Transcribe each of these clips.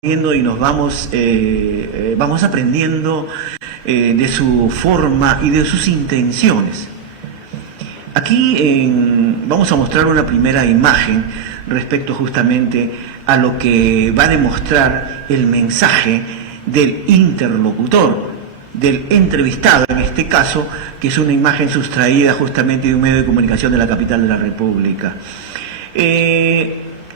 viendo y nos vamos, vamos aprendiendo de su forma y de sus intenciones. Aquí vamos a mostrar una primera imagen respecto justamente a lo que va a demostrar el mensaje del interlocutor, del entrevistado en este caso, que es una imagen sustraída justamente de un medio de comunicación de la capital de la República.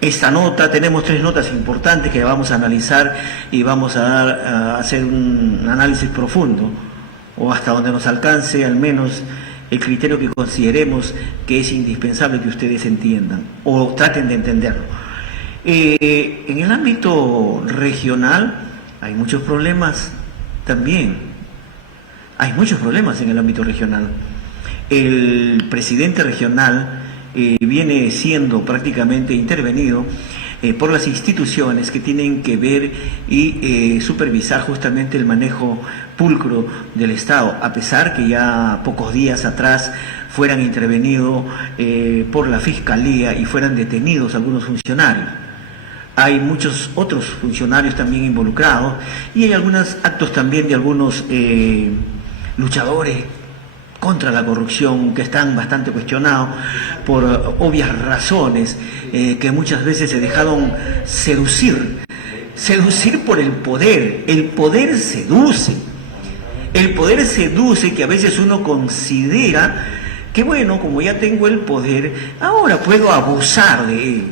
Esta nota, tenemos tres notas importantes que vamos a analizar y vamos a hacer un análisis profundo, o hasta donde nos alcance al menos el criterio que consideremos que es indispensable que ustedes entiendan o traten de entenderlo. En el ámbito regional hay muchos problemas también. Hay muchos problemas en el ámbito regional. El presidente regional viene siendo prácticamente intervenido por las instituciones que tienen que ver y supervisar justamente el manejo pulcro del Estado, a pesar que ya pocos días atrás fueran intervenidos por la Fiscalía y fueran detenidos algunos funcionarios. Hay muchos otros funcionarios también involucrados y hay algunos actos también de algunos luchadores contra la corrupción que están bastante cuestionados por obvias razones, que muchas veces se dejaron seducir por el poder. El poder seduce que a veces uno considera que bueno, como ya tengo el poder, ahora puedo abusar de él.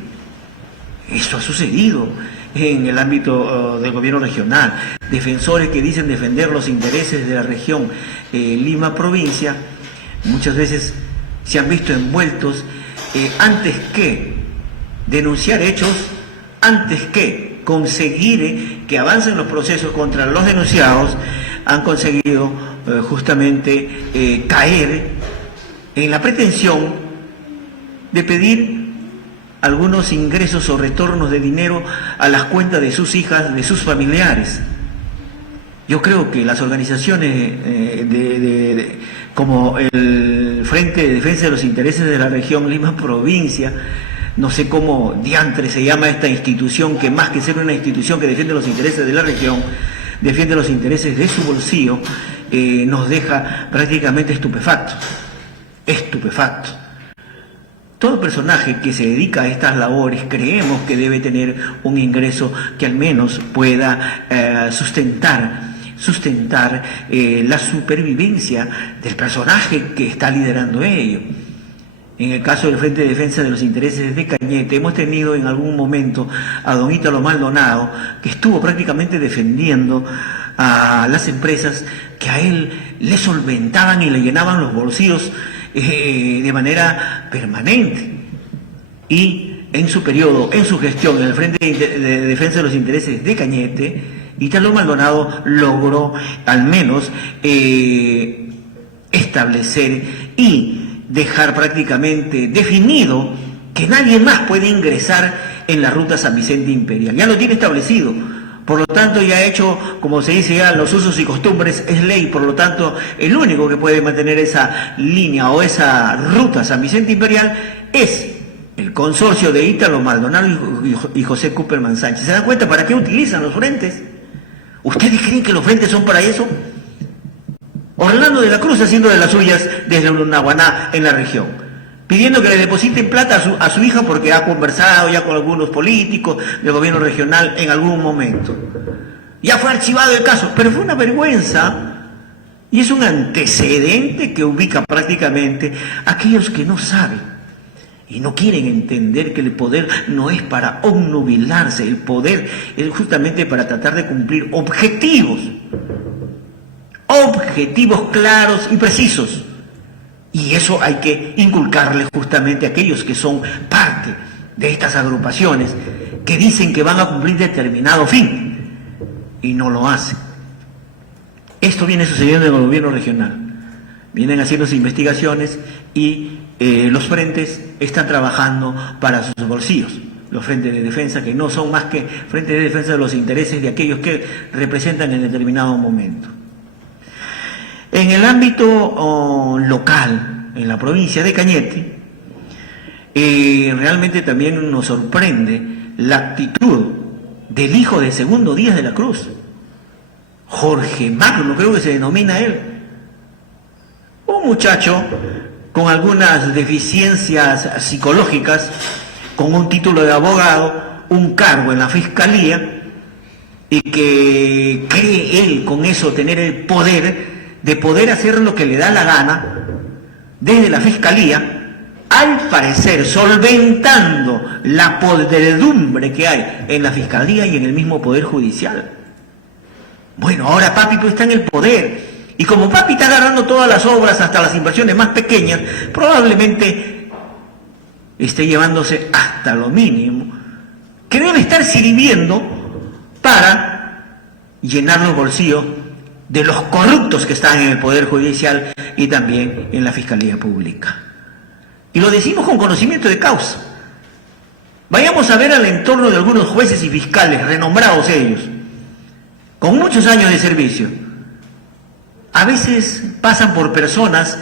Esto ha sucedido en el ámbito del gobierno regional. Defensores que dicen defender los intereses de la región Lima provincia, muchas veces se han visto envueltos antes que denunciar hechos, antes que conseguir que avancen los procesos contra los denunciados, han conseguido justamente caer en la pretensión de pedir algunos ingresos o retornos de dinero a las cuentas de sus hijas, de sus familiares. Yo creo que las organizaciones como el Frente de Defensa de los Intereses de la Región Lima Provincia, no sé cómo diantre se llama esta institución, que más que ser una institución que defiende los intereses de la región, defiende los intereses de su bolsillo, nos deja prácticamente estupefactos. Todo personaje que se dedica a estas labores creemos que debe tener un ingreso que al menos pueda sustentar la supervivencia del personaje que está liderando ello. En el caso del Frente de Defensa de los Intereses de Cañete, hemos tenido en algún momento a don Ítalo Maldonado, que estuvo prácticamente defendiendo a las empresas que a él le solventaban y le llenaban los bolsillos de manera permanente. Y en su periodo, en su gestión en el Frente de Defensa de los Intereses de Cañete, Ítalo Maldonado logró al menos establecer y dejar prácticamente definido que nadie más puede ingresar en la ruta San Vicente Imperial. Ya lo tiene establecido. Por lo tanto, ya ha hecho, como se dice ya, los usos y costumbres, es ley. Por lo tanto, el único que puede mantener esa línea o esa ruta San Vicente Imperial es el consorcio de Ítalo Maldonado y José Cooperman Sánchez. ¿Se dan cuenta para qué utilizan los frentes? ¿Ustedes creen que los frentes son para eso? Orlando de la Cruz haciendo de las suyas desde Lunahuaná en la región, pidiendo que le depositen plata a su hija porque ha conversado ya con algunos políticos del gobierno regional en algún momento. Ya fue archivado el caso, pero fue una vergüenza y es un antecedente que ubica prácticamente a aquellos que no saben y no quieren entender que el poder no es para obnubilarse, el poder es justamente para tratar de cumplir objetivos claros y precisos. Y eso hay que inculcarles justamente a aquellos que son parte de estas agrupaciones que dicen que van a cumplir determinado fin y no lo hacen. Esto viene sucediendo en el gobierno regional. Vienen haciéndose investigaciones y los frentes están trabajando para sus bolsillos. Los frentes de defensa que no son más que frentes de defensa de los intereses de aquellos que representan en determinado momento. En el ámbito local, en la provincia de Cañete, realmente también nos sorprende la actitud del hijo de Segundo Díaz de la Cruz, Jorge Magno, creo que se denomina él. Un muchacho con algunas deficiencias psicológicas, con un título de abogado, un cargo en la fiscalía, y que cree él con eso tener el poder de poder hacer lo que le da la gana desde la fiscalía, al parecer solventando la podredumbre que hay en la fiscalía y en el mismo poder judicial. Bueno, ahora papi pues está en el poder, y como papi está agarrando todas las obras, hasta las inversiones más pequeñas, probablemente esté llevándose hasta lo mínimo, que debe estar sirviendo para llenar los bolsillos de los corruptos que están en el Poder Judicial y también en la Fiscalía Pública. Y lo decimos con conocimiento de causa. Vayamos a ver al entorno de algunos jueces y fiscales, renombrados ellos, con muchos años de servicio. A veces pasan por personas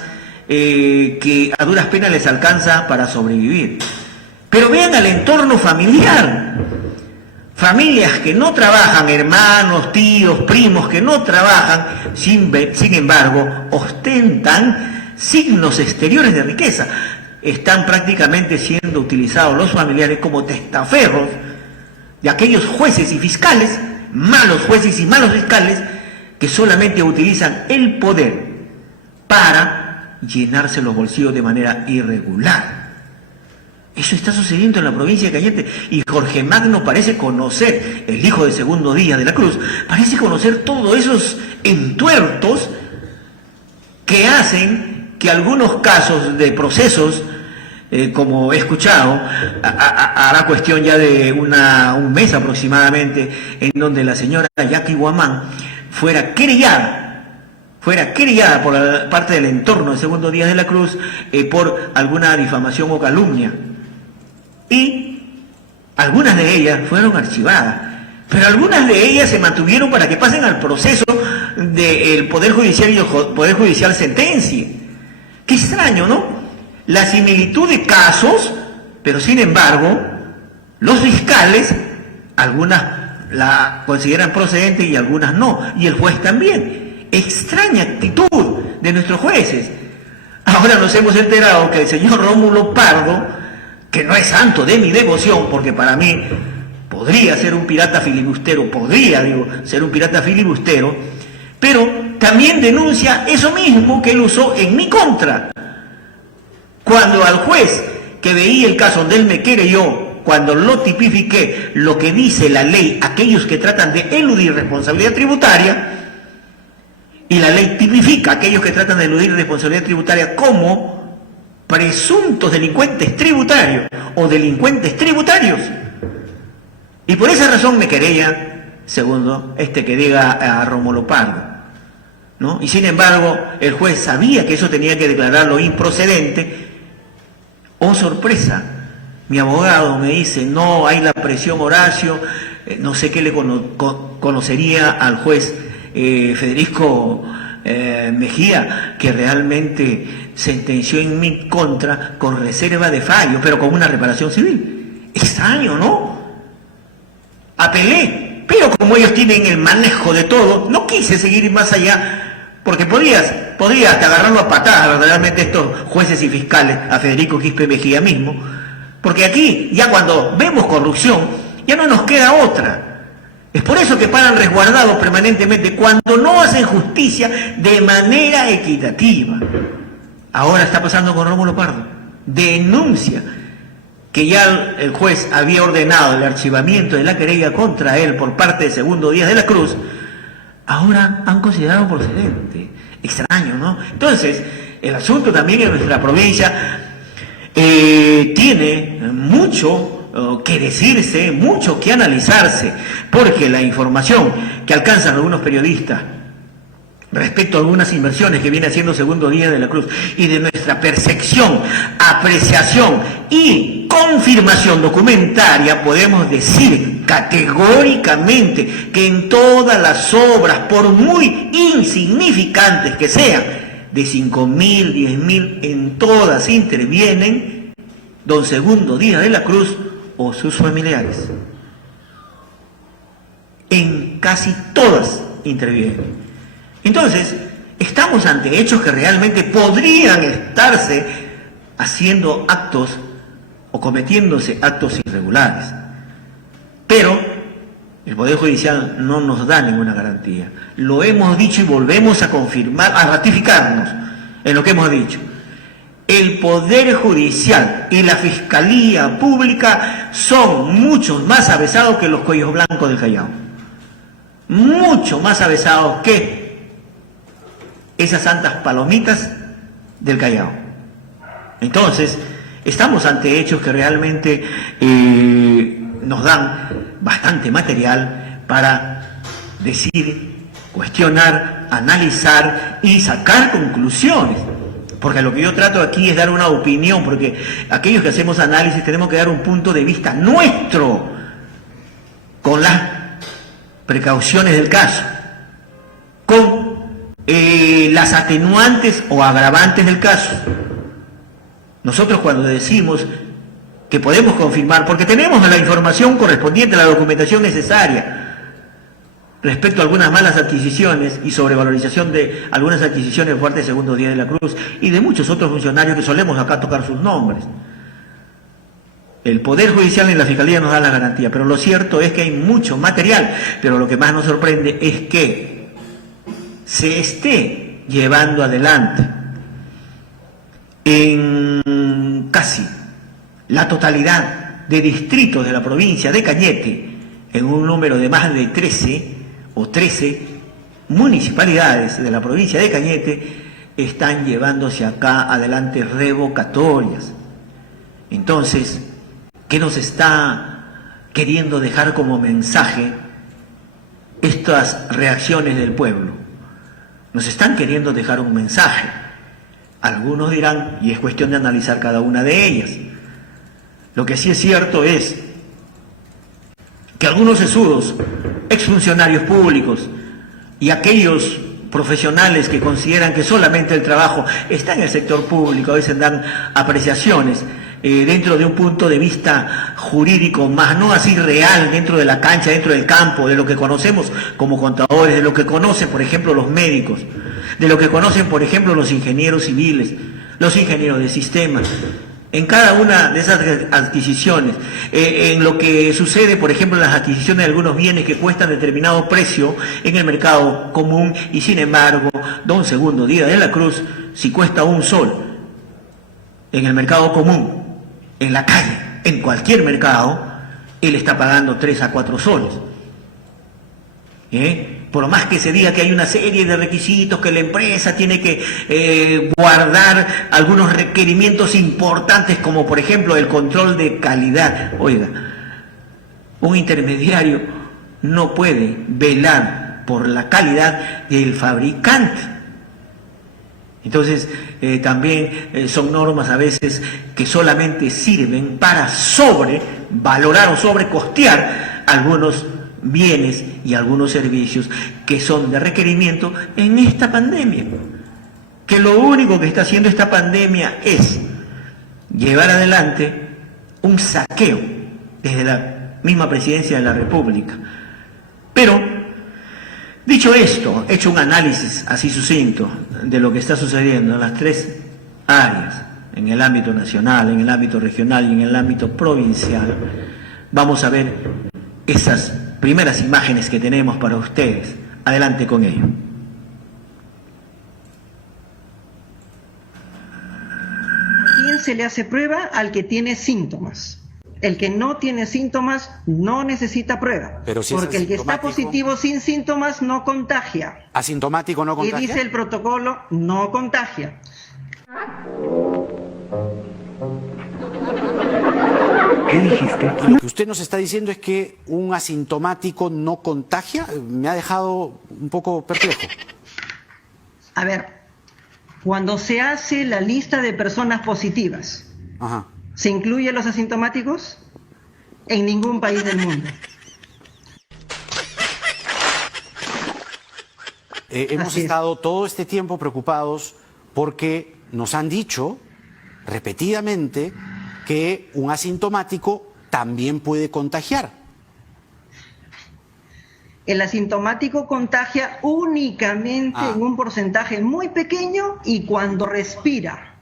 que a duras penas les alcanza para sobrevivir. Pero vean al entorno familiar. Familias que no trabajan, hermanos, tíos, primos que no trabajan, sin embargo, ostentan signos exteriores de riqueza. Están prácticamente siendo utilizados los familiares como testaferros de aquellos jueces y fiscales, malos jueces y malos fiscales, que solamente utilizan el poder para llenarse los bolsillos de manera irregular. Eso está sucediendo en la provincia de Cañete, y Jorge Magno parece conocer, el hijo de Segundo Díaz de la Cruz, parece conocer todos esos entuertos que hacen que algunos casos de procesos, como he escuchado, hará cuestión ya de un mes aproximadamente, en donde la señora Jackie Guamán fuera querellada por parte del entorno de Segundo Díaz de la Cruz por alguna difamación o calumnia. Y algunas de ellas fueron archivadas, pero algunas de ellas se mantuvieron para que pasen al proceso del Poder Judicial y el Poder Judicial sentencie. Qué extraño, ¿no? La similitud de casos, pero sin embargo, los fiscales, algunas la consideran procedente y algunas no, y el juez también. Extraña actitud de nuestros jueces. Ahora nos hemos enterado que el señor Rómulo Pardo, que no es santo de mi devoción, porque para mí podría ser un pirata filibustero, pero también denuncia eso mismo que él usó en mi contra. Cuando al juez que veía el caso donde él me querelló, cuando lo tipifiqué, lo que dice la ley, aquellos que tratan de eludir responsabilidad tributaria, y la ley tipifica a aquellos que tratan de eludir responsabilidad tributaria como presuntos delincuentes tributarios o delincuentes tributarios. Y por esa razón me querella, segundo, que diga a Rómulo Pardo, ¿no? Y sin embargo, el juez sabía que eso tenía que declararlo improcedente. Oh, sorpresa, mi abogado me dice, no, hay la presión Horacio, no sé qué le conocería al juez Federico Mejía, que realmente sentenció en mi contra con reserva de fallo, pero con una reparación civil. Extraño, ¿no? Apelé, pero como ellos tienen el manejo de todo, no quise seguir más allá, porque podía hasta agarrarlo a patadas verdaderamente estos jueces y fiscales, a Federico Quispe Mejía mismo, porque aquí ya cuando vemos corrupción ya no nos queda otra. Es por eso que paran resguardados permanentemente cuando no hacen justicia de manera equitativa. Ahora está pasando con Rómulo Pardo. Denuncia que ya el juez había ordenado el archivamiento de la querella contra él por parte de Segundo Díaz de la Cruz. Ahora han considerado procedente. Extraño, ¿no? Entonces, el asunto también en nuestra provincia tiene mucho que decirse, mucho que analizarse, porque la información que alcanzan algunos periodistas respecto a algunas inversiones que viene haciendo Segundo Díaz de la Cruz y de nuestra percepción, apreciación y confirmación documentaria, podemos decir categóricamente que en todas las obras, por muy insignificantes que sean, de 5.000, 10.000, en todas intervienen don Segundo Díaz de la Cruz o sus familiares. En casi todas interviene. Entonces, estamos ante hechos que realmente podrían estarse haciendo actos o cometiéndose actos irregulares. Pero el Poder Judicial no nos da ninguna garantía. Lo hemos dicho y volvemos a confirmar, a ratificarnos en lo que hemos dicho. El Poder Judicial y la Fiscalía Pública son mucho más avesados que los cuellos blancos del Callao. Mucho más avesados que esas santas palomitas del Callao. Entonces, estamos ante hechos que realmente nos dan bastante material para decir, cuestionar, analizar y sacar conclusiones. Porque lo que yo trato aquí es dar una opinión, porque aquellos que hacemos análisis tenemos que dar un punto de vista nuestro, con las precauciones del caso, con las atenuantes o agravantes del caso. Nosotros cuando decimos que podemos confirmar, porque tenemos la información correspondiente, la documentación necesaria, respecto a algunas malas adquisiciones y sobrevalorización de algunas adquisiciones por parte de Segundo Díaz de la Cruz y de muchos otros funcionarios que solemos acá tocar sus nombres. El Poder Judicial y la Fiscalía nos dan la garantía, pero lo cierto es que hay mucho material, pero lo que más nos sorprende es que se esté llevando adelante en casi la totalidad de distritos de la provincia de Cañete, en un número de más de 13 municipalidades de la provincia de Cañete, están llevándose acá adelante revocatorias. Entonces, ¿qué nos está queriendo dejar como mensaje estas reacciones del pueblo? Nos están queriendo dejar un mensaje. Algunos dirán, y es cuestión de analizar cada una de ellas. Lo que sí es cierto es que algunos sesudos, exfuncionarios públicos y aquellos profesionales que consideran que solamente el trabajo está en el sector público, a veces dan apreciaciones dentro de un punto de vista jurídico, más no así real, dentro de la cancha, dentro del campo, de lo que conocemos como contadores, de lo que conocen, por ejemplo, los médicos, de lo que conocen, por ejemplo, los ingenieros civiles, los ingenieros de sistemas. En cada una de esas adquisiciones, en lo que sucede, por ejemplo, en las adquisiciones de algunos bienes que cuestan determinado precio en el mercado común y sin embargo, don Segundo Díaz de la Cruz, si cuesta un sol en el mercado común, en la calle, en cualquier mercado, él está pagando 3 a 4 soles. Por más que se diga que hay una serie de requisitos, que la empresa tiene que guardar algunos requerimientos importantes, como por ejemplo el control de calidad. Oiga, un intermediario no puede velar por la calidad del fabricante. Entonces, también son normas a veces que solamente sirven para sobrevalorar o sobrecostear algunos bienes y algunos servicios que son de requerimiento en esta pandemia. Que lo único que está haciendo esta pandemia es llevar adelante un saqueo desde la misma presidencia de la República. Pero, dicho esto, hecho un análisis así sucinto de lo que está sucediendo en las 3 áreas, en el ámbito nacional, en el ámbito regional y en el ámbito provincial, vamos a ver esas primeras imágenes que tenemos para ustedes. Adelante con ello. ¿A quién se le hace prueba? Al que tiene síntomas. El que no tiene síntomas no necesita prueba. Pero si porque el que está positivo sin síntomas no contagia. ¿Asintomático no contagia? Y dice el protocolo, no contagia. ¿Qué dijiste? Lo que usted nos está diciendo es que un asintomático no contagia. Me ha dejado un poco perplejo. A ver, cuando se hace la lista de personas positivas, Ajá. ¿se incluyen los asintomáticos? En ningún país del mundo. Hemos estado todo este tiempo preocupados porque nos han dicho repetidamente que un asintomático también puede contagiar. El asintomático contagia únicamente en un porcentaje muy pequeño y cuando respira.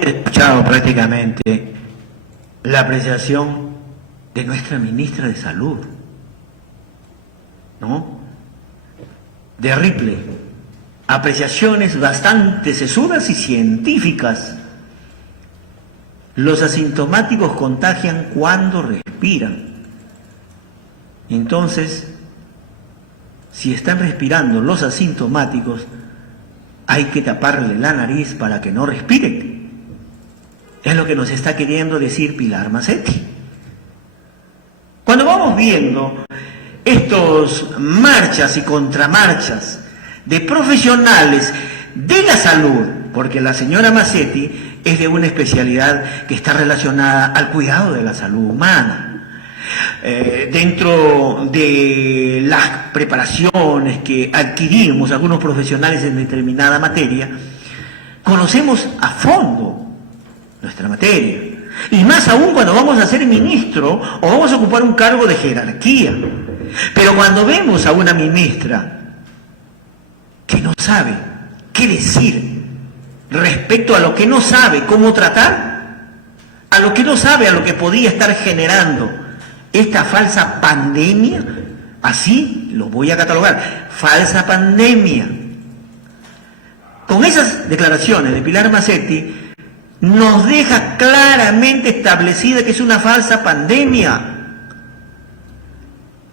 He escuchado prácticamente la apreciación de nuestra ministra de Salud, ¿no? De Ripley. Apreciaciones bastante sesudas y científicas. Los asintomáticos contagian cuando respiran. Entonces, si están respirando los asintomáticos, hay que taparle la nariz para que no respiren. Es lo que nos está queriendo decir Pilar Macetti. Cuando vamos viendo estos marchas y contramarchas de profesionales de la salud, porque la señora Macetti es de una especialidad que está relacionada al cuidado de la salud humana. Dentro de las preparaciones que adquirimos algunos profesionales en determinada materia, conocemos a fondo nuestra materia. Y más aún cuando vamos a ser ministro o vamos a ocupar un cargo de jerarquía. Pero cuando vemos a una ministra que no sabe qué decir respecto a lo que no sabe cómo tratar, a lo que no sabe, a lo que podía estar generando esta falsa pandemia, así lo voy a catalogar, falsa pandemia. Con esas declaraciones de Pilar Macetti nos deja claramente establecida que es una falsa pandemia.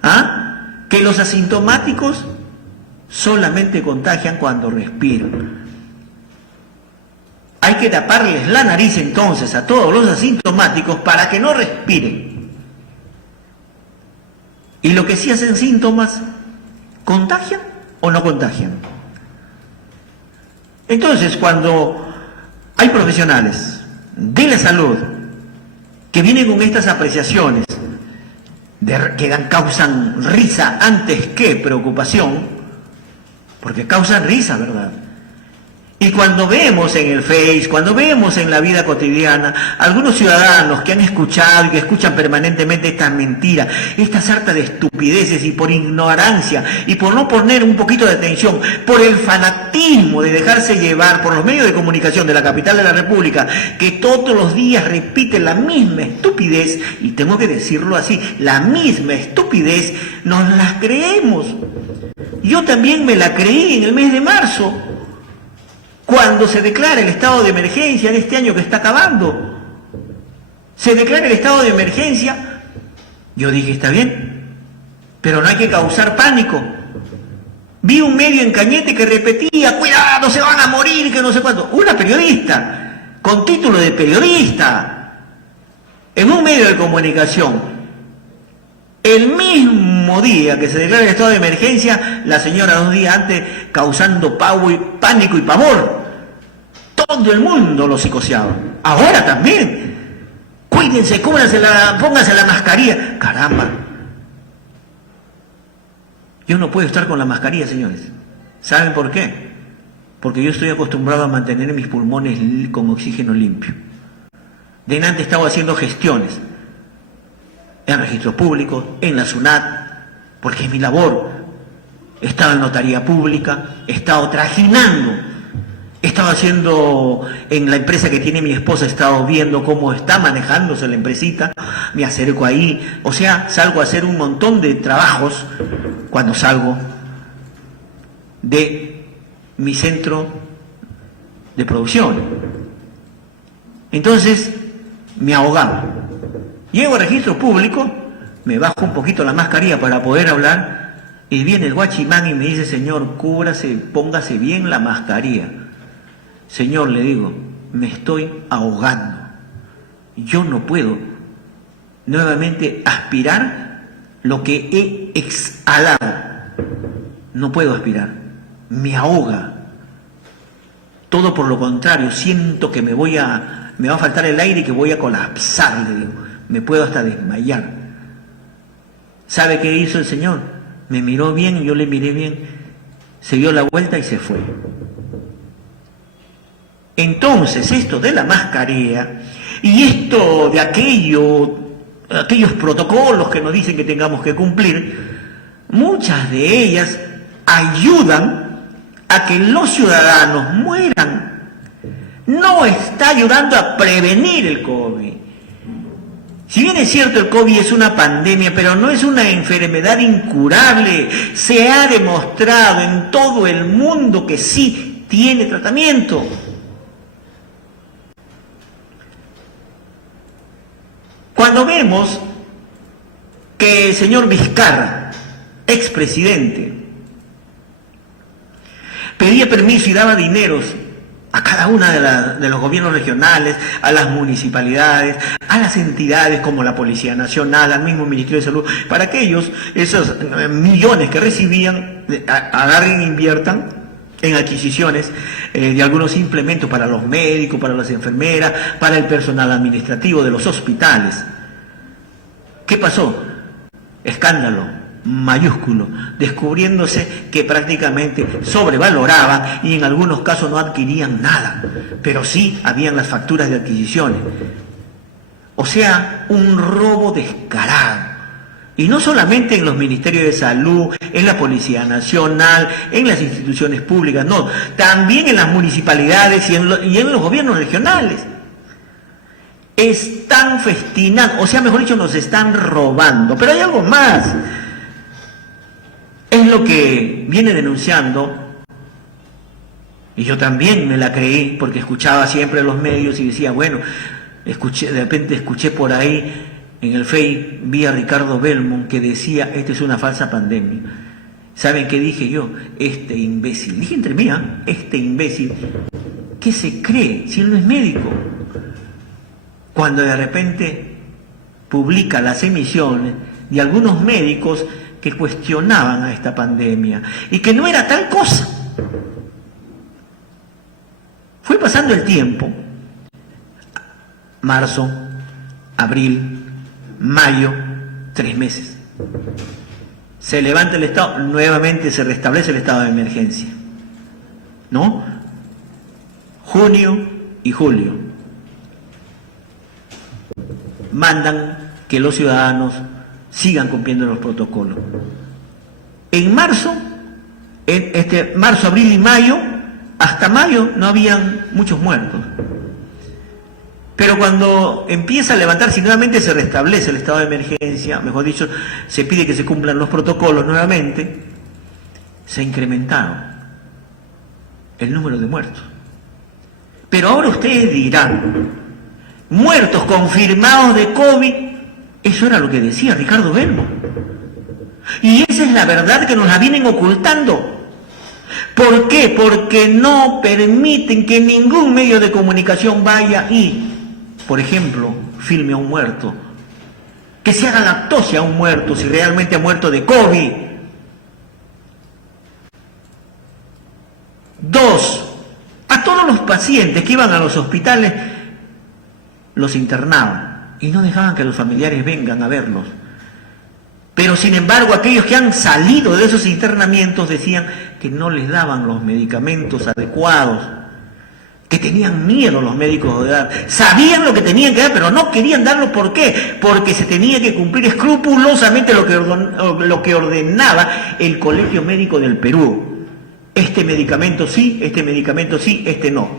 ¿Ah? Que los asintomáticos solamente contagian cuando respiran. Hay que taparles la nariz entonces a todos los asintomáticos para que no respiren. Y lo que sí hacen síntomas, ¿contagian o no contagian? Entonces, cuando hay profesionales de la salud que vienen con estas apreciaciones que causan risa antes que preocupación, porque causan risa, ¿verdad? Y cuando vemos en el Face, cuando vemos en la vida cotidiana, algunos ciudadanos que han escuchado y que escuchan permanentemente estas mentiras, esta sarta de estupideces y por ignorancia y por no poner un poquito de atención, por el fanatismo de dejarse llevar por los medios de comunicación de la capital de la República, que todos los días repiten la misma estupidez, y tengo que decirlo así, la misma estupidez, nos las creemos. Yo también me la creí en el mes de marzo, cuando se declara el estado de emergencia en este año que está acabando. Se declara el estado de emergencia. Yo dije, está bien, pero no hay que causar pánico. Vi un medio en Cañete que repetía, cuidado, se van a morir, que no sé cuánto. Una periodista, con título de periodista, en un medio de comunicación. El mismo día que se declara el estado de emergencia, la señora 2 días antes causando pánico y pavor. Todo el mundo lo psicoseaba. Ahora también. Cuídense, pónganse la mascarilla. Caramba. Yo no puedo estar con la mascarilla, señores. ¿Saben por qué? Porque yo estoy acostumbrado a mantener mis pulmones con oxígeno limpio. De antes he estado haciendo gestiones en registros públicos, en la SUNAT, porque es mi labor. He estado en notaría pública, he estado trajinando, he estado haciendo en la empresa que tiene mi esposa, he estado viendo cómo está manejándose la empresita, me acerco ahí, o sea, salgo a hacer un montón de trabajos cuando salgo de mi centro de producción. Entonces, me ahogaba. Llego al registro público, me bajo un poquito la mascarilla para poder hablar, y viene el guachimán y me dice, señor, cúbrase, póngase bien la mascarilla. Señor, le digo, me estoy ahogando. Yo no puedo nuevamente aspirar lo que he exhalado. No puedo aspirar, me ahoga. Todo por lo contrario, siento que me va a faltar el aire y que voy a colapsar, le digo. Me puedo hasta desmayar. ¿Sabe qué hizo el señor? Me miró bien, yo le miré bien, se dio la vuelta y se fue. Entonces, esto de la mascarilla y esto de aquellos protocolos que nos dicen que tengamos que cumplir, muchas de ellas ayudan a que los ciudadanos mueran. No está ayudando a prevenir el COVID. Si bien es cierto, el COVID es una pandemia, pero no es una enfermedad incurable. Se ha demostrado en todo el mundo que sí tiene tratamiento. Cuando vemos que el señor Vizcarra, expresidente, pedía permiso y daba dineros a cada una de los gobiernos regionales, a las municipalidades, a las entidades como la Policía Nacional, al mismo Ministerio de Salud, para que ellos, esos millones que recibían, agarren e inviertan en adquisiciones de algunos implementos para los médicos, para las enfermeras, para el personal administrativo de los hospitales. ¿Qué pasó? Escándalo mayúsculo, descubriéndose que prácticamente sobrevaloraban y en algunos casos no adquirían nada, pero sí habían las facturas de adquisiciones. O sea, un robo descarado. Y no solamente en los ministerios de salud, en la Policía Nacional, en las instituciones públicas, no, también en las municipalidades y en los gobiernos regionales. Están festinando, o sea, mejor dicho, nos están robando. Pero hay algo más. Es lo que viene denunciando, y yo también me la creí, porque escuchaba siempre los medios y decía, bueno, de repente escuché por ahí en el Face, vi a Ricardo Belmont que decía, esta es una falsa pandemia. ¿Saben qué dije yo? Este imbécil, dije entre mí, este imbécil, ¿qué se cree si él no es médico? Cuando de repente publica las emisiones de algunos médicos que cuestionaban a esta pandemia y que no era tal cosa. Fue pasando el tiempo, marzo, abril, mayo, 3 meses. Se levanta el estado, nuevamente se restablece el estado de emergencia, ¿no? Junio y julio. Mandan que los ciudadanos sigan cumpliendo los protocolos. En marzo, marzo, abril y mayo, hasta mayo no habían muchos muertos. Pero cuando empieza a levantarse y nuevamente se restablece el estado de emergencia, mejor dicho, se pide que se cumplan los protocolos nuevamente, se incrementaron el número de muertos. Pero ahora ustedes dirán, muertos confirmados de COVID, eso era lo que decía Ricardo Belmont. Y esa es la verdad que nos la vienen ocultando. ¿Por qué? Porque no permiten que ningún medio de comunicación vaya y, por ejemplo, filme a un muerto. Que se haga la autopsia a un muerto, si realmente ha muerto de COVID. 2. A todos los pacientes que iban a los hospitales, los internaban y no dejaban que los familiares vengan a verlos. Pero sin embargo, aquellos que han salido de esos internamientos decían que no les daban los medicamentos adecuados, que tenían miedo los médicos de dar. Sabían lo que tenían que dar, pero no querían darlo. ¿Por qué? Porque se tenía que cumplir escrupulosamente lo que ordenaba el Colegio Médico del Perú. Este medicamento sí, este no.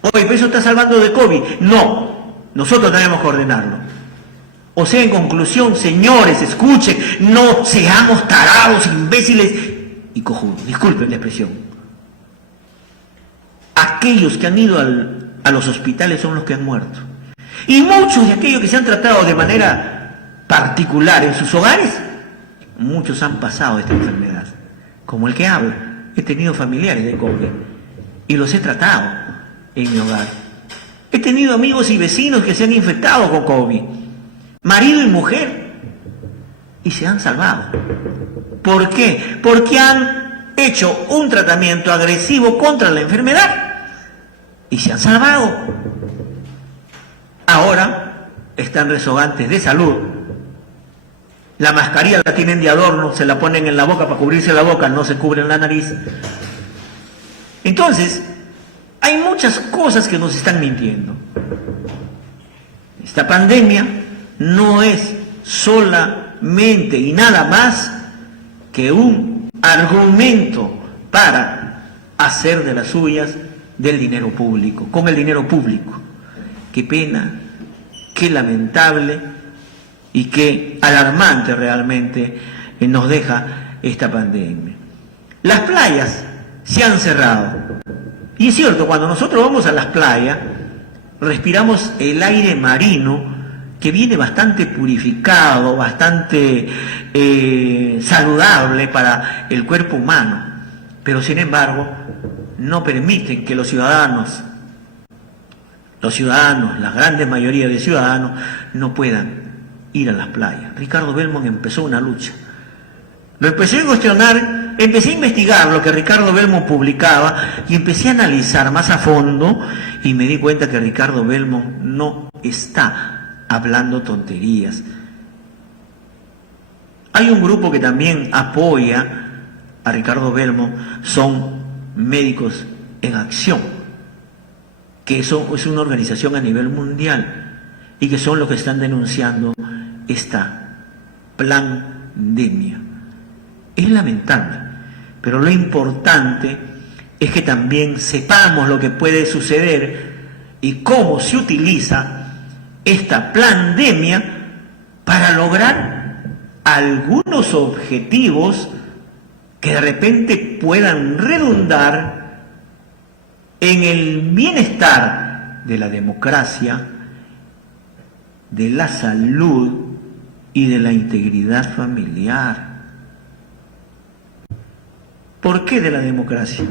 Oye, ¿pero eso está salvando de COVID? No. Nosotros tenemos que ordenarlo. O sea, en conclusión, señores, escuchen, no seamos tarados, imbéciles y cojudos. Disculpen la expresión. Aquellos que han ido a los hospitales son los que han muerto. Y muchos de aquellos que se han tratado de manera particular en sus hogares, muchos han pasado esta enfermedad. Como el que habla, he tenido familiares de COVID y los he tratado en mi hogar. He tenido amigos y vecinos que se han infectado con COVID, marido y mujer, y se han salvado. ¿Por qué? Porque han hecho un tratamiento agresivo contra la enfermedad y se han salvado. Ahora están rezogantes de salud La mascarilla la tienen de adorno, se la ponen en la boca para cubrirse la boca, no se cubren la nariz. Entonces, hay muchas cosas que nos están mintiendo. Esta pandemia no es solamente y nada más que un argumento para hacer de las suyas del dinero público, con el dinero público. Qué pena, qué lamentable y qué alarmante realmente nos deja esta pandemia. Las playas se han cerrado. Y es cierto, cuando nosotros vamos a las playas, respiramos el aire marino que viene bastante purificado, bastante saludable para el cuerpo humano. Pero sin embargo, no permiten que los ciudadanos, la gran mayoría de ciudadanos, no puedan ir a las playas. Ricardo Belmont empezó una lucha. Lo empecé a cuestionar, empecé a investigar lo que Ricardo Belmont publicaba y empecé a analizar más a fondo y me di cuenta que Ricardo Belmont no está hablando tonterías. Hay un grupo que también apoya a Ricardo Belmont, son Médicos en Acción, que eso es una organización a nivel mundial y que son los que están denunciando esta pandemia. Es lamentable, pero lo importante es que también sepamos lo que puede suceder y cómo se utiliza esta pandemia para lograr algunos objetivos que de repente puedan redundar en el bienestar de la democracia, de la salud y de la integridad familiar. ¿Por qué de la democracia?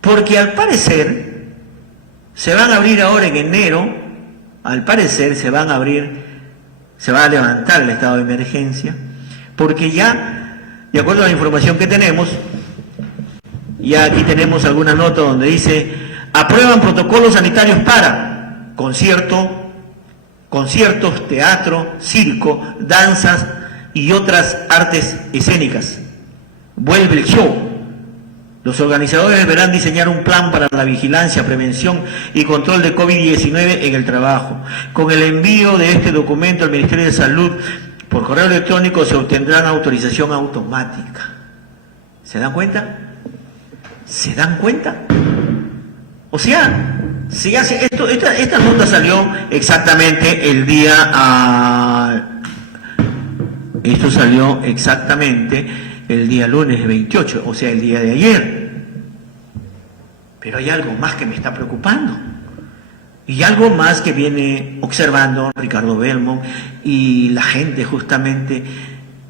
Porque al parecer se van a abrir ahora en enero, al parecer se va a levantar el estado de emergencia, porque ya, de acuerdo a la información que tenemos, ya aquí tenemos alguna nota donde dice: aprueban protocolos sanitarios para conciertos, teatro, circo, danzas y otras artes escénicas. Vuelve el show. Los organizadores deberán diseñar un plan para la vigilancia, prevención y control de COVID-19 en el trabajo. Con el envío de este documento al Ministerio de Salud por correo electrónico se obtendrá autorización automática. ¿Se dan cuenta? ¿Se dan cuenta? O sea, esta nota salió exactamente el día... esto salió exactamente el día lunes 28, o sea, el día de ayer. Pero hay algo más que me está preocupando. Y algo más que viene observando Ricardo Belmont y la gente justamente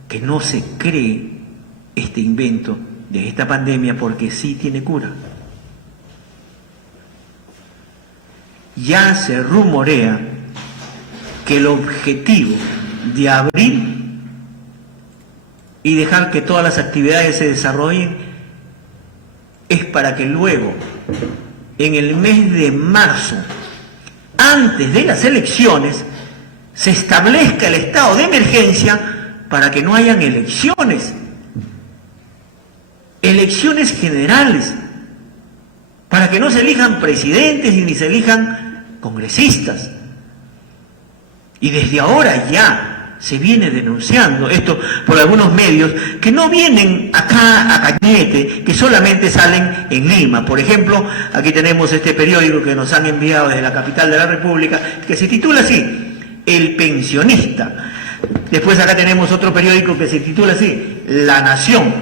que no se cree este invento de esta pandemia porque sí tiene cura. Ya se rumorea que el objetivo de abrir y dejar que todas las actividades se desarrollen es para que luego, en el mes de marzo, antes de las elecciones, se establezca el estado de emergencia para que no hayan elecciones generales, para que no se elijan presidentes ni se elijan congresistas. Y desde ahora ya se viene denunciando esto por algunos medios que no vienen acá a Cañete, que solamente salen en Lima. Por ejemplo, aquí tenemos este periódico que nos han enviado desde la capital de la República, que se titula así: El Pensionista. Después acá tenemos otro periódico que se titula así: La Nación,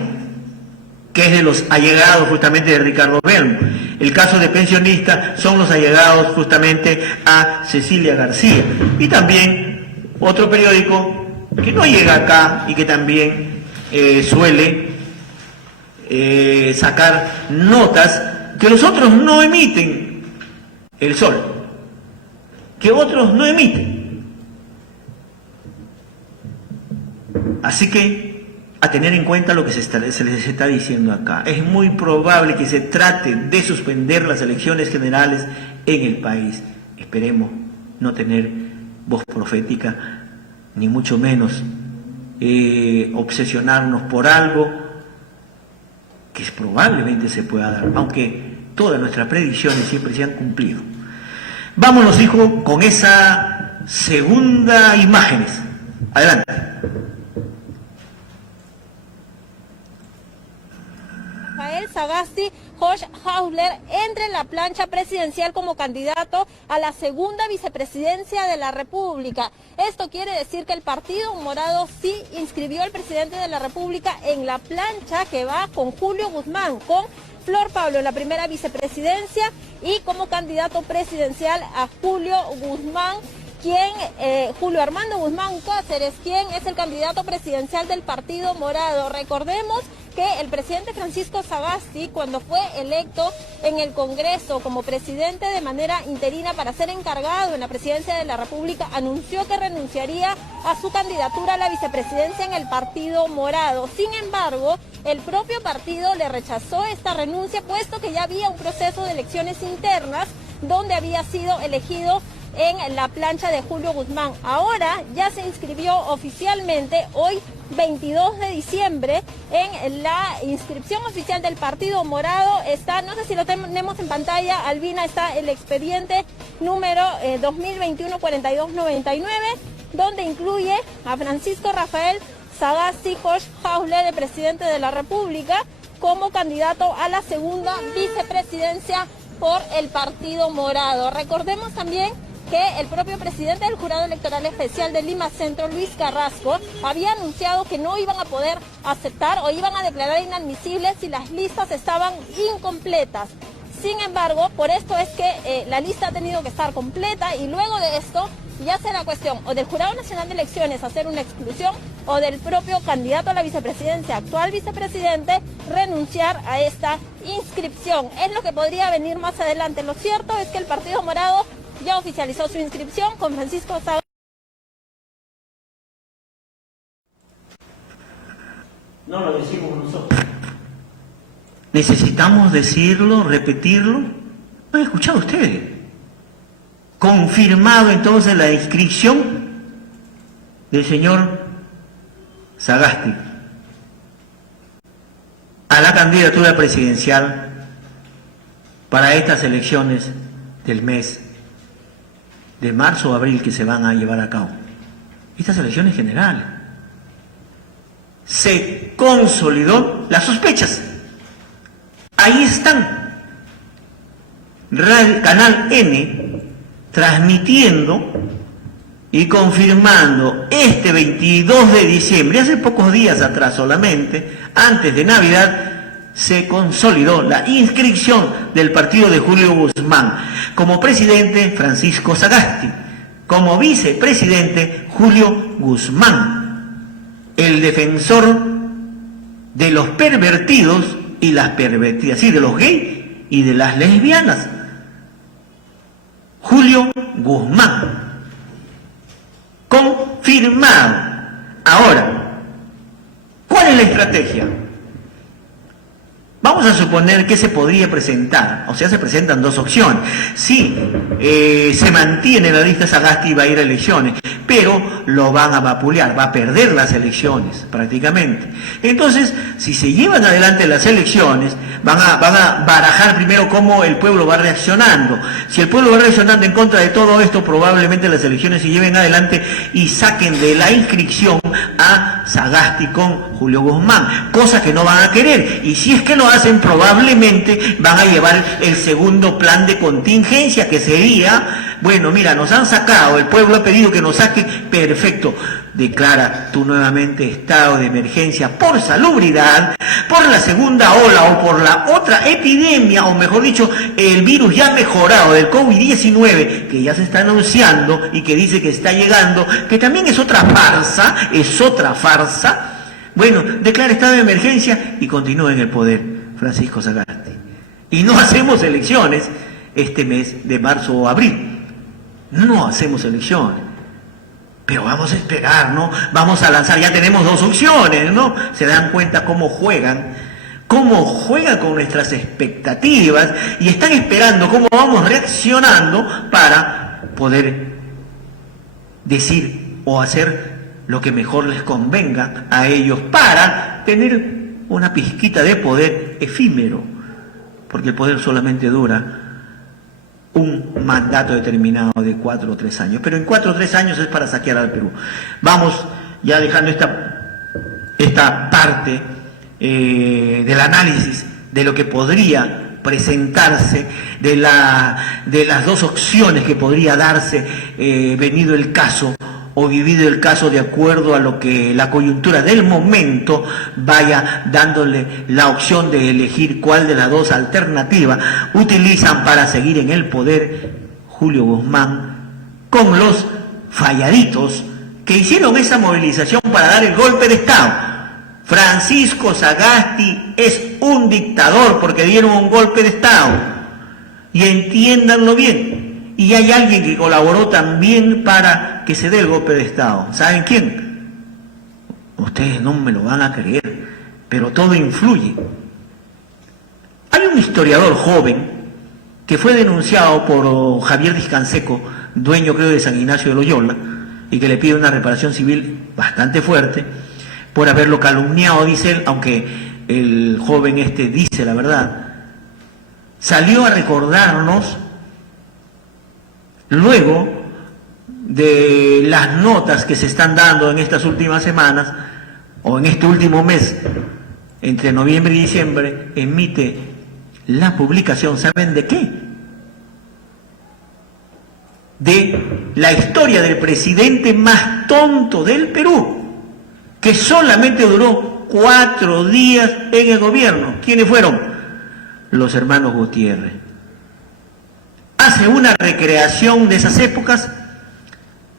que es de los allegados justamente de Ricardo Belmont. El caso de Pensionista son los allegados justamente a Cecilia García. Y también otro periódico que no llega acá y que también suele sacar notas que los otros no emiten, El Sol, que otros no emiten. Así que a tener en cuenta lo que se les está diciendo acá. Es muy probable que se trate de suspender las elecciones generales en el país. Esperemos no tener voz profética, ni mucho menos obsesionarnos por algo que probablemente se pueda dar, aunque todas nuestras predicciones siempre se han cumplido. Vámonos, hijo, con esa segunda imágenes. Adelante. Rafael Sagasti Jorge Hausler entre en la plancha presidencial como candidato a la segunda vicepresidencia de la República. Esto quiere decir que el Partido Morado sí inscribió al presidente de la República en la plancha que va con Julio Guzmán, con Flor Pablo en la primera vicepresidencia y como candidato presidencial a Julio Guzmán, Julio Armando Guzmán Cáceres, quien es el candidato presidencial del Partido Morado. Recordemos que el presidente Francisco Sagasti, cuando fue electo en el Congreso como presidente de manera interina para ser encargado en la presidencia de la República, anunció que renunciaría a su candidatura a la vicepresidencia en el Partido Morado. Sin embargo, el propio partido le rechazó esta renuncia, puesto que ya había un proceso de elecciones internas donde había sido elegido en la plancha de Julio Guzmán. Ahora ya se inscribió oficialmente, hoy 22 de diciembre, en la inscripción oficial del Partido Morado. Está, no sé si lo tenemos en pantalla, Albina, está el expediente número 2021-4299, donde incluye a Francisco Rafael Sagasti Jorge Hausler, el presidente de la República, como candidato a la segunda vicepresidencia por el Partido Morado. Recordemos también que el propio presidente del Jurado Electoral Especial de Lima Centro, Luis Carrasco, había anunciado que no iban a poder aceptar o iban a declarar inadmisibles si las listas estaban incompletas. Sin embargo, por esto es que la lista ha tenido que estar completa y luego de esto ya será cuestión o del Jurado Nacional de Elecciones hacer una exclusión o del propio candidato a la vicepresidencia, actual vicepresidente, renunciar a esta inscripción. Es lo que podría venir más adelante. Lo cierto es que el Partido Morado ya oficializó su inscripción con Francisco Sagasti. No lo decimos nosotros. ¿Necesitamos decirlo, repetirlo? ¿Lo han escuchado ustedes? Confirmado entonces la inscripción del señor Sagasti a la candidatura presidencial para estas elecciones del mes de marzo o abril que se van a llevar a cabo. Estas elecciones generales. Se consolidó las sospechas. Ahí están. Canal N transmitiendo y confirmando este 22 de diciembre, hace pocos días atrás solamente, antes de Navidad, se consolidó la inscripción del partido de Julio Guzmán. Como presidente, Francisco Sagasti. Como vicepresidente, Julio Guzmán. El defensor de los pervertidos y las pervertidas, sí, de los gays y de las lesbianas. Julio Guzmán. Confirmado. Ahora, ¿cuál es la estrategia? Vamos a suponer que se podría presentar, o sea, se presentan dos opciones. Si se mantiene la lista, Sagasti va a ir a elecciones, pero lo van a vapulear, va a perder las elecciones prácticamente. Entonces, si se llevan adelante las elecciones, van a barajar primero cómo el pueblo va reaccionando. Si el pueblo va reaccionando en contra de todo esto, probablemente las elecciones se lleven adelante y saquen de la inscripción a Sagasti con Julio Guzmán, cosa que no van a querer. Y si es que lo hacen, probablemente van a llevar el segundo plan de contingencia, que sería, bueno, mira, nos han sacado, el pueblo ha pedido que nos saque, perfecto, declara tú nuevamente estado de emergencia por salubridad, por la segunda ola o por la otra epidemia, o mejor dicho, el virus ya mejorado del COVID-19, que ya se está anunciando y que dice que está llegando, que también es otra farsa, bueno, declara estado de emergencia y continúa en el poder Francisco Sagasti. Y no hacemos elecciones este mes de marzo o abril. No hacemos elecciones. Pero vamos a esperar, ¿no? Vamos a lanzar, ya tenemos dos opciones, ¿no? Se dan cuenta cómo juegan con nuestras expectativas y están esperando cómo vamos reaccionando para poder decir o hacer lo que mejor les convenga a ellos para tener una pizquita de poder efímero, porque el poder solamente dura un mandato determinado de 4 o 3 años, pero en 4 o 3 años es para saquear al Perú. Vamos ya dejando esta parte del análisis de lo que podría presentarse, de las dos opciones que podría darse venido el caso o vivido el caso, de acuerdo a lo que la coyuntura del momento vaya dándole la opción de elegir cuál de las dos alternativas utilizan para seguir en el poder Julio Guzmán con los falladitos que hicieron esa movilización para dar el golpe de Estado. Francisco Sagasti es un dictador porque dieron un golpe de Estado, y entiéndanlo bien. Y hay alguien que colaboró también para que se dé el golpe de Estado. ¿Saben quién? Ustedes no me lo van a creer, pero todo influye. Hay un historiador joven que fue denunciado por Javier Discanseco, dueño creo de San Ignacio de Loyola, y que le pide una reparación civil bastante fuerte por haberlo calumniado, dice él, aunque el joven dice la verdad. Salió a recordarnos, luego de las notas que se están dando en estas últimas semanas, o en este último mes, entre noviembre y diciembre, emite la publicación, ¿saben de qué? De la historia del presidente más tonto del Perú, que solamente duró 4 días en el gobierno. ¿Quiénes fueron? Los hermanos Gutiérrez. Hace una recreación de esas épocas.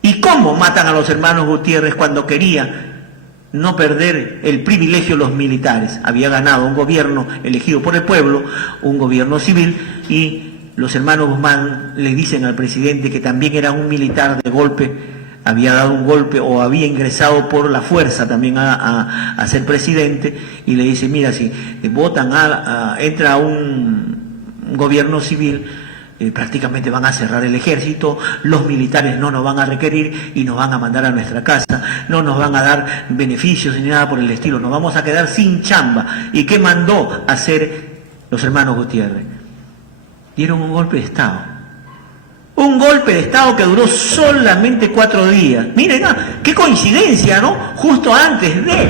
¿Y cómo matan a los hermanos Gutiérrez cuando quería no perder el privilegio de los militares? Había ganado un gobierno elegido por el pueblo, un gobierno civil, y los hermanos Guzmán le dicen al presidente que también era un militar de golpe, había dado un golpe o había ingresado por la fuerza también a ser presidente, y le dice, mira, si votan entra un gobierno civil, prácticamente van a cerrar el ejército, los militares no nos van a requerir y nos van a mandar a nuestra casa, no nos van a dar beneficios ni nada por el estilo, nos vamos a quedar sin chamba. ¿Y qué mandó hacer los hermanos Gutiérrez? Dieron un golpe de Estado. Un golpe de Estado que duró solamente 4 días. Miren, qué coincidencia, ¿no? Justo antes de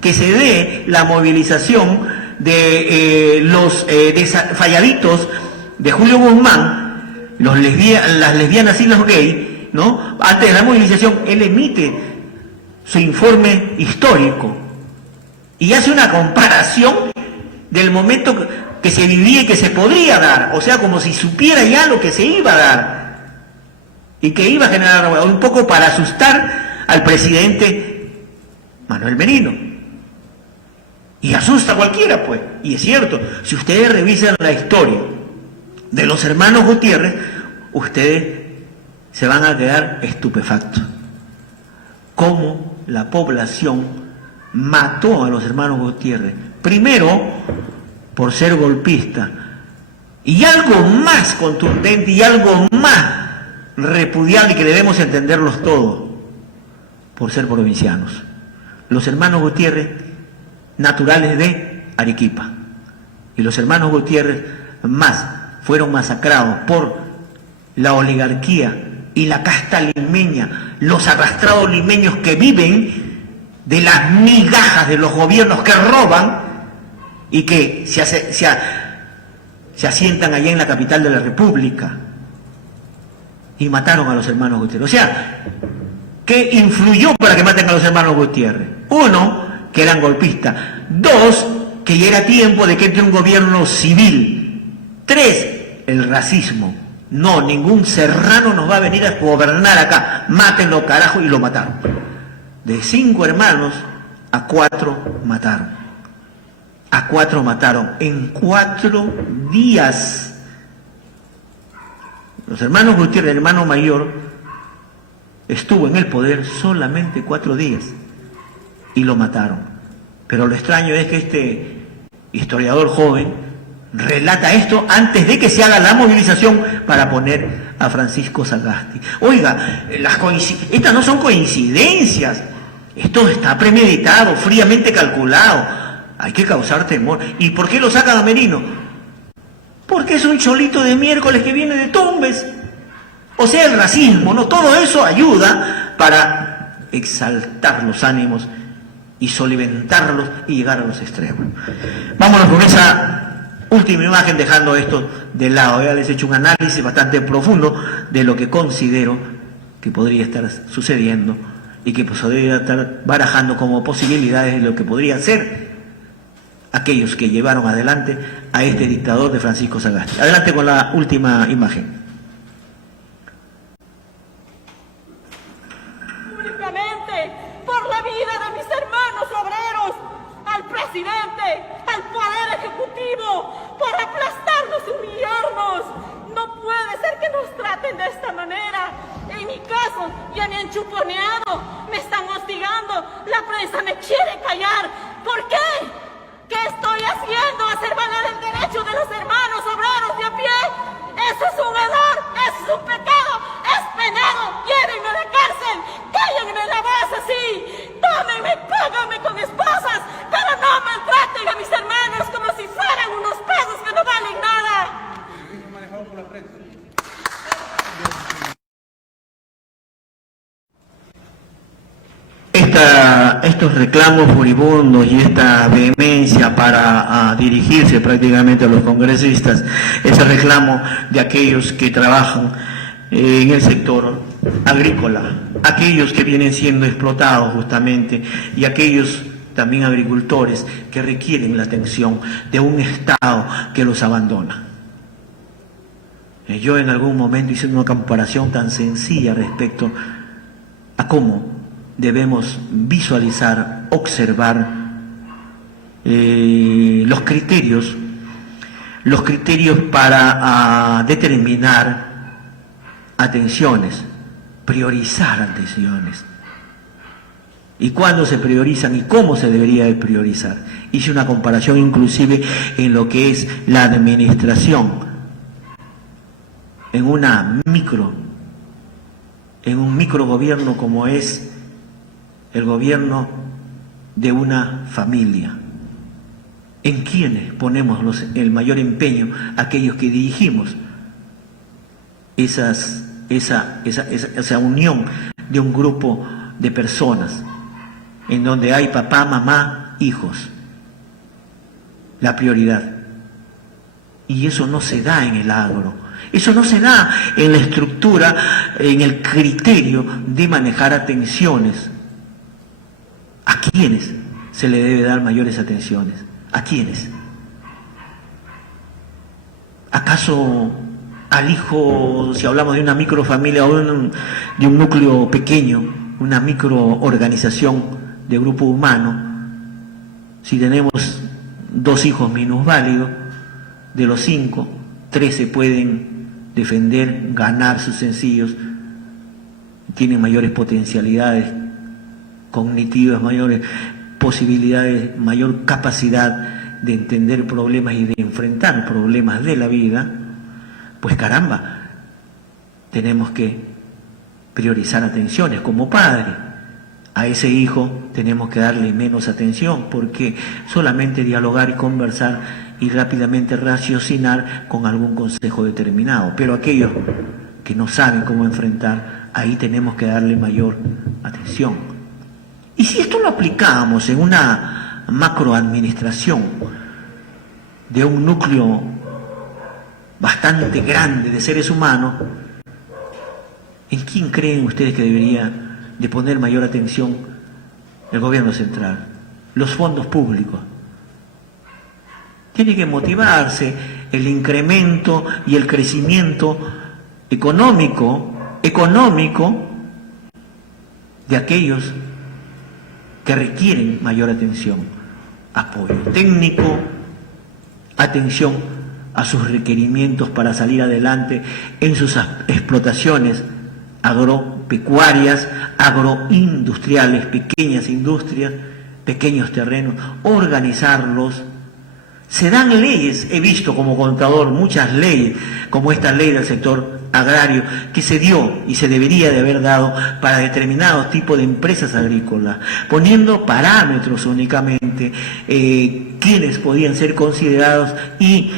que se dé la movilización de los falladitos de Julio Guzmán, las lesbianas y los gays, ¿no? Antes de la movilización, él emite su informe histórico y hace una comparación del momento que se vivía y que se podría dar, o sea, como si supiera ya lo que se iba a dar y que iba a generar un poco para asustar al presidente Manuel Merino. Y asusta a cualquiera, pues. Y es cierto, si ustedes revisan la historia de los hermanos Gutiérrez, ustedes se van a quedar estupefactos. Cómo la población mató a los hermanos Gutiérrez. Primero, por ser golpista. Y algo más contundente y algo más repudiable, y que debemos entenderlos todos, por ser provincianos. Los hermanos Gutiérrez, naturales de Arequipa. Y los hermanos Gutiérrez fueron masacrados por la oligarquía y la casta limeña, los arrastrados limeños que viven de las migajas de los gobiernos que roban y que se asientan allá en la capital de la República, y mataron a los hermanos Gutiérrez. O sea, ¿qué influyó para que maten a los hermanos Gutiérrez? 1, que eran golpistas. 2, que ya era tiempo de que entre un gobierno civil. 3, el racismo. No, ningún serrano nos va a venir a gobernar acá. Mátenlo, carajo, y lo mataron. De 5 hermanos, a 4 mataron. A 4 mataron en 4 días. Los hermanos Gutiérrez, el hermano mayor, estuvo en el poder solamente 4 días y lo mataron. Pero lo extraño es que este historiador joven relata esto antes de que se haga la movilización para poner a Francisco Sagasti. Oiga, estas no son coincidencias. Esto está premeditado, fríamente calculado. Hay que causar temor. ¿Y por qué lo sacan a Merino? Porque es un cholito de miércoles que viene de Tumbes. O sea, el racismo, ¿no? Todo eso ayuda para exaltar los ánimos y soliventarlos y llegar a los extremos. Vámonos con esa última imagen, dejando esto de lado. Ya les he hecho un análisis bastante profundo de lo que considero que podría estar sucediendo y que podría estar barajando como posibilidades de lo que podría ser aquellos que llevaron adelante a este dictador de Francisco Sagasti. Adelante con la última imagen. Públicamente, por la vida de mis hermanos obreros, al presidente, al poder ejecutivo, por aplastarnos y humillarnos. No puede ser que nos traten de esta manera. En mi caso, ya me han chuponeado, me están hostigando, la prensa me quiere callar. ¿Por qué? ¿Qué estoy haciendo? ¿Hacer valer el derecho de los hermanos obreros de a pie? Eso es un error, eso es un pecado, es penado. Llévenme a la cárcel, cállenme la voz así, tómenme, pónganme con esposas, pero no maltraten a mis hermanos como si fueran unos pesos que no valen nada. Estos reclamos furibundos y esta vehemencia para dirigirse prácticamente a los congresistas, ese reclamo de aquellos que trabajan en el sector agrícola, aquellos que vienen siendo explotados justamente y aquellos también agricultores que requieren la atención de un Estado que los abandona. Yo en algún momento hice una comparación tan sencilla respecto a cómo debemos visualizar, observar los criterios para determinar atenciones, priorizar atenciones. Y cuándo se priorizan y cómo se debería de priorizar. Hice una comparación inclusive en lo que es la administración, en un microgobierno como es el gobierno de una familia. ¿En quiénes ponemos el mayor empeño? Aquellos que dirigimos esa unión de un grupo de personas, en donde hay papá, mamá, hijos. La prioridad. Y eso no se da en el agro. Eso no se da en la estructura, en el criterio de manejar atenciones. ¿A quiénes se le debe dar mayores atenciones? ¿A quiénes? ¿Acaso al hijo, si hablamos de una microfamilia o de un núcleo pequeño, una microorganización de grupo humano, si tenemos 2 hijos minusválidos, de los 5, 3 se pueden defender, ganar sus sencillos, tienen mayores potencialidades cognitivas, mayores posibilidades, mayor capacidad de entender problemas y de enfrentar problemas de la vida, pues caramba, tenemos que priorizar atenciones como padre. A ese hijo tenemos que darle menos atención, porque solamente dialogar y conversar y rápidamente raciocinar con algún consejo determinado. Pero aquellos que no saben cómo enfrentar, ahí tenemos que darle mayor atención. Y si esto lo aplicamos en una macroadministración de un núcleo bastante grande de seres humanos, ¿en quién creen ustedes que debería de poner mayor atención el gobierno central? Los fondos públicos. Tiene que motivarse el incremento y el crecimiento económico de aquellos que requieren mayor atención, apoyo técnico, atención a sus requerimientos para salir adelante en sus explotaciones agropecuarias, agroindustriales, pequeñas industrias, pequeños terrenos, organizarlos Se dan leyes, he visto como contador muchas leyes, como esta ley del sector agrario, que se dio y se debería de haber dado para determinados tipos de empresas agrícolas, poniendo parámetros únicamente, quienes podían ser considerados y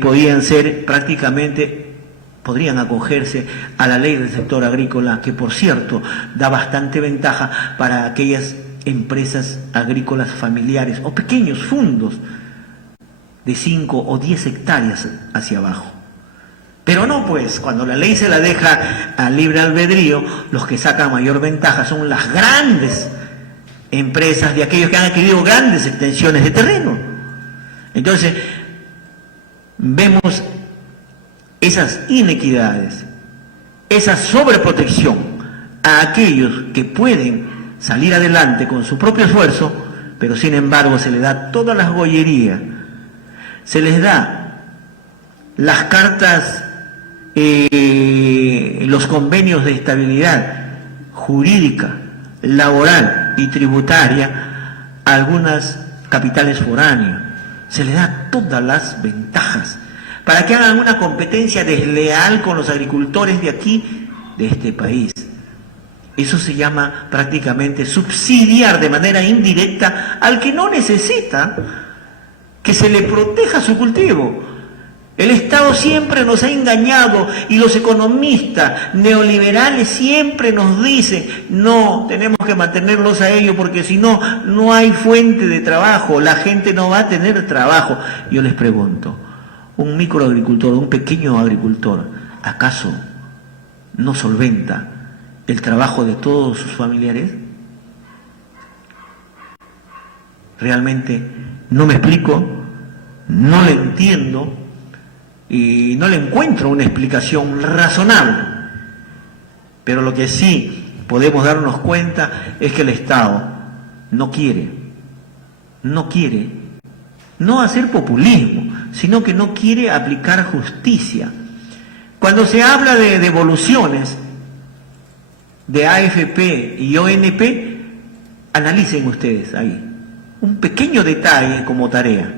podían ser prácticamente, podrían acogerse a la ley del sector agrícola, que por cierto da bastante ventaja para aquellas empresas agrícolas familiares o pequeños fondos de 5 o 10 hectáreas hacia abajo. Pero no, pues, cuando la ley se la deja a libre albedrío, los que sacan mayor ventaja son las grandes empresas de aquellos que han adquirido grandes extensiones de terreno. Entonces, vemos esas inequidades, esa sobreprotección a aquellos que pueden salir adelante con su propio esfuerzo, pero sin embargo se les da todas las gollerías, se les da las cartas, los convenios de estabilidad jurídica, laboral y tributaria a algunas capitales foráneas. Se les da todas las ventajas para que hagan una competencia desleal con los agricultores de aquí, de este país. Eso se llama prácticamente subsidiar de manera indirecta al que no necesita que se le proteja su cultivo. El Estado siempre nos ha engañado y los economistas neoliberales siempre nos dicen, no, tenemos que mantenerlos a ellos porque si no, no hay fuente de trabajo, la gente no va a tener trabajo. Yo les pregunto, ¿un microagricultor, un pequeño agricultor, acaso no solventa el trabajo de todos sus familiares? Realmente no me explico, no le entiendo y no le encuentro una explicación razonable. Pero lo que sí podemos darnos cuenta es que el Estado no quiere no hacer populismo, sino que no quiere aplicar justicia. Cuando se habla de devoluciones de AFP y ONP, analicen ustedes ahí un pequeño detalle como tarea.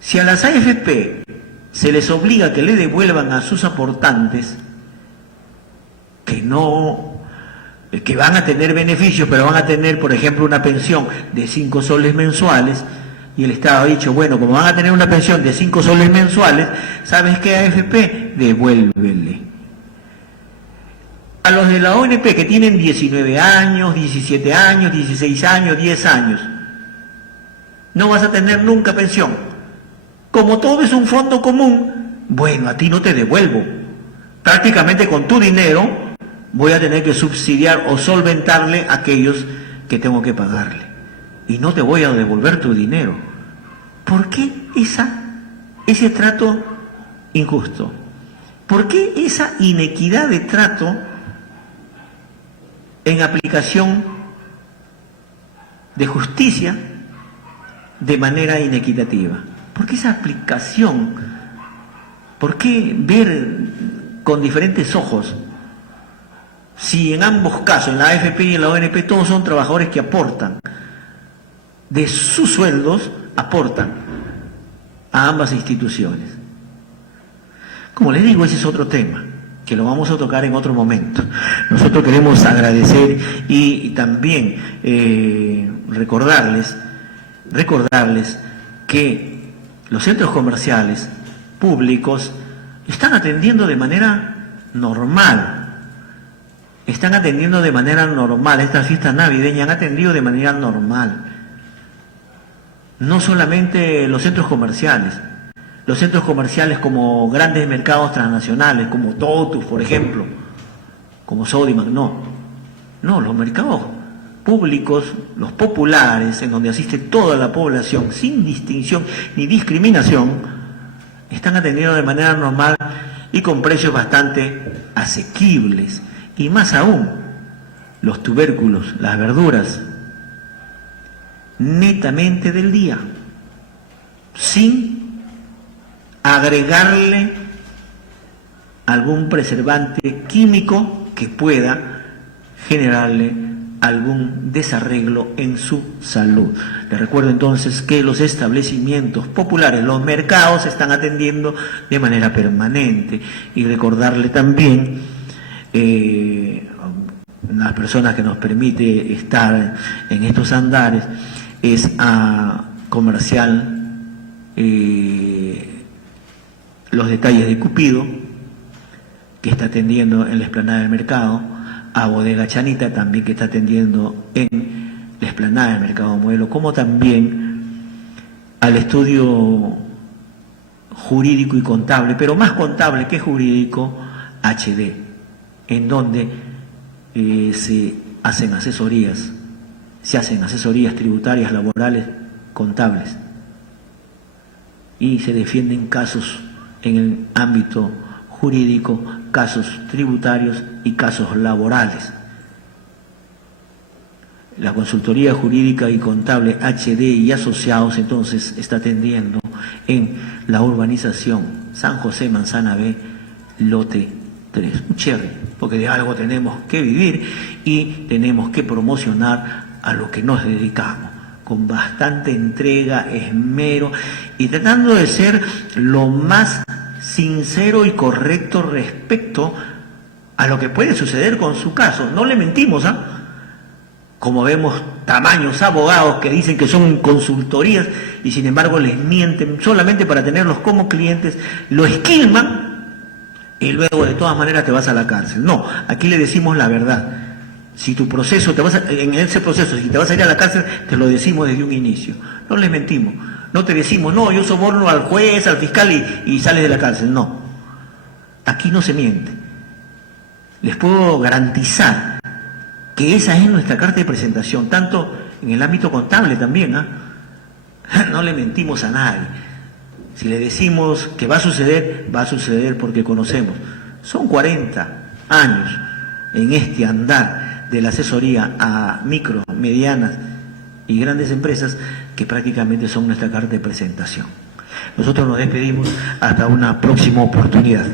Si a las AFP se les obliga que le devuelvan a sus aportantes, que van a tener beneficios, pero van a tener, por ejemplo, una pensión de 5 soles mensuales, y el Estado ha dicho, bueno, como van a tener una pensión de 5 soles mensuales, ¿sabes qué, AFP? Devuélvele. A los de la ONP que tienen 19 años, 17 años, 16 años, 10 años, no vas a tener nunca pensión. Como todo es un fondo común, bueno, a ti no te devuelvo. Prácticamente con tu dinero voy a tener que subsidiar o solventarle a aquellos que tengo que pagarle. Y no te voy a devolver tu dinero. ¿Por qué ese trato injusto? ¿Por qué esa inequidad de trato en aplicación de justicia de manera inequitativa? ¿Por qué esa aplicación? ¿Por qué ver con diferentes ojos? Si en ambos casos, en la AFP y en la ONP, todos son trabajadores que aportan, de sus sueldos aportan a ambas instituciones. Como les digo, ese es otro tema, que lo vamos a tocar en otro momento. Nosotros queremos agradecer y también recordarles que los centros comerciales públicos están atendiendo de manera normal. Estas fiestas navideñas han atendido de manera normal. No solamente los centros comerciales como grandes mercados transnacionales, como Totus, por ejemplo, como Sodimac, no, los mercados públicos, los populares, en donde asiste toda la población, sin distinción ni discriminación, están atendiendo de manera normal y con precios bastante asequibles. Y más aún, los tubérculos, las verduras, netamente del día, sin agregarle algún preservante químico que pueda generarle algún desarreglo en su salud. Les recuerdo entonces que los establecimientos populares, los mercados, se están atendiendo de manera permanente, y recordarle también las personas que nos permite estar en estos andares es a Comercial Los Detalles de Cupido, que está atendiendo en la explanada del mercado, a Bodega Chanita también, que está atendiendo en la explanada del mercado Modelo, como también al estudio jurídico y contable, pero más contable que jurídico, HD, en donde se hacen asesorías tributarias, laborales, contables, y se defienden casos en el ámbito jurídico, casos tributarios y casos laborales. La consultoría jurídica y contable HD y asociados entonces está atendiendo en la urbanización San José Manzana B, lote 3. Un cherry, porque de algo tenemos que vivir y tenemos que promocionar a lo que nos dedicamos, con bastante entrega, esmero, y tratando de ser lo más sincero y correcto respecto a lo que puede suceder con su caso. No le mentimos, ¿ah? Como vemos tamaños abogados que dicen que son consultorías y sin embargo les mienten solamente para tenerlos como clientes, lo esquilman y luego de todas maneras te vas a la cárcel. No, aquí le decimos la verdad. Si tu proceso, en ese proceso, si te vas a ir a la cárcel, te lo decimos desde un inicio. No les mentimos. No te decimos, no, yo soborno al juez, al fiscal y sales de la cárcel. No. Aquí no se miente. Les puedo garantizar que esa es nuestra carta de presentación, tanto en el ámbito contable también, ¿ah? No le mentimos a nadie. Si le decimos que va a suceder porque conocemos. Son 40 años en este andar de la asesoría a micro, medianas y grandes empresas, que prácticamente son nuestra carta de presentación. Nosotros nos despedimos hasta una próxima oportunidad.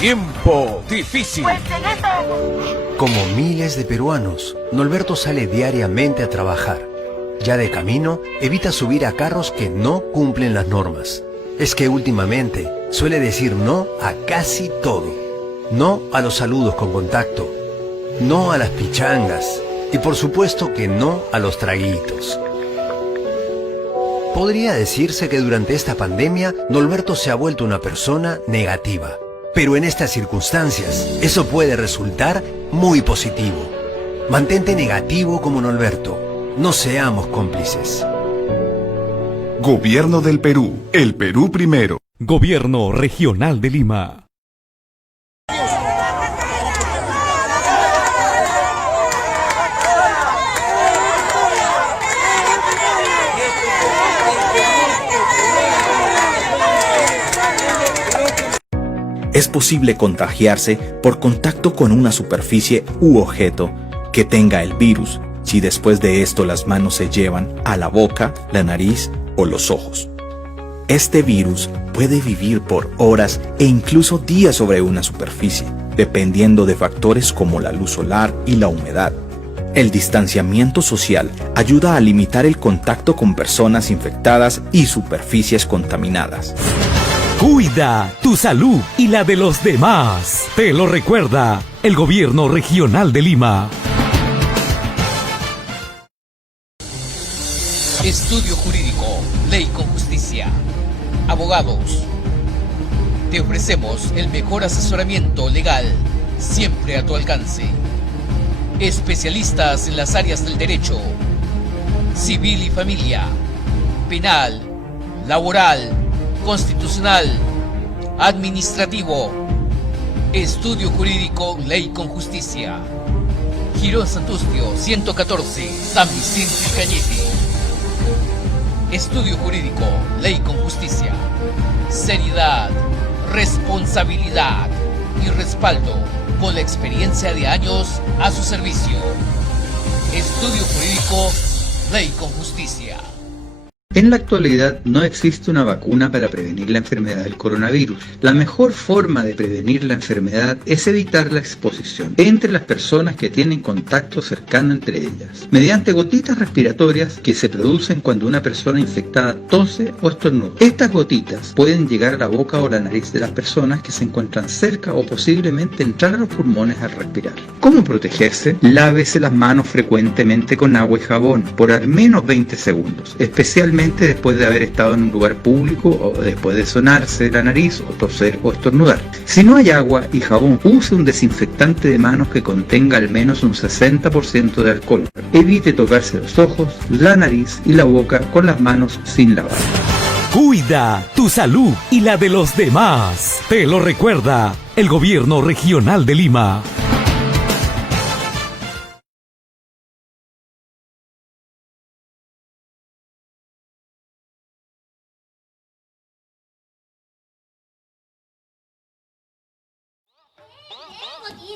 Tiempo difícil. Como miles de peruanos, Norberto sale diariamente a trabajar. Ya de camino, evita subir a carros que no cumplen las normas. Es que últimamente suele decir no a casi todo. No a los saludos con contacto, no a las pichangas y por supuesto que no a los traguitos. Podría decirse que durante esta pandemia Norberto se ha vuelto una persona negativa, pero en estas circunstancias eso puede resultar muy positivo. Mantente negativo como Norberto, no seamos cómplices. Gobierno del Perú, el Perú primero. Gobierno Regional de Lima. Es posible contagiarse por contacto con una superficie u objeto que tenga el virus, si después de esto las manos se llevan a la boca, la nariz o los ojos. Este virus puede vivir por horas e incluso días sobre una superficie, dependiendo de factores como la luz solar y la humedad. El distanciamiento social ayuda a limitar el contacto con personas infectadas y superficies contaminadas. Cuida tu salud y la de los demás. Te lo recuerda el Gobierno Regional de Lima. Estudio Jurídico, Ley con Justicia. Abogados. Te ofrecemos el mejor asesoramiento legal, siempre a tu alcance. Especialistas en las áreas del derecho, civil y familia, penal, laboral, constitucional, administrativo. Estudio Jurídico, Ley con Justicia. Girón Santustio, 114, San Vicente Cañete. Estudio Jurídico, Ley con Justicia. Seriedad, responsabilidad y respaldo con la experiencia de años a su servicio. Estudio Jurídico, Ley con Justicia. En la actualidad no existe una vacuna para prevenir la enfermedad del coronavirus. La mejor forma de prevenir la enfermedad es evitar la exposición entre las personas que tienen contacto cercano entre ellas, mediante gotitas respiratorias que se producen cuando una persona infectada tose o estornuda. Estas gotitas pueden llegar a la boca o la nariz de las personas que se encuentran cerca o posiblemente entrar a los pulmones al respirar. ¿Cómo protegerse? Lávese las manos frecuentemente con agua y jabón por al menos 20 segundos, especialmente después de haber estado en un lugar público o después de sonarse la nariz o toser o estornudar. Si no hay agua y jabón, use un desinfectante de manos que contenga al menos un 60% de alcohol. Evite tocarse los ojos, la nariz y la boca con las manos sin lavar. Cuida tu salud y la de los demás. Te lo recuerda el Gobierno Regional de Lima.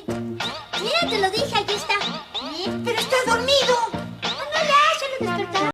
Mira, te lo dije, aquí está. Pero está dormido.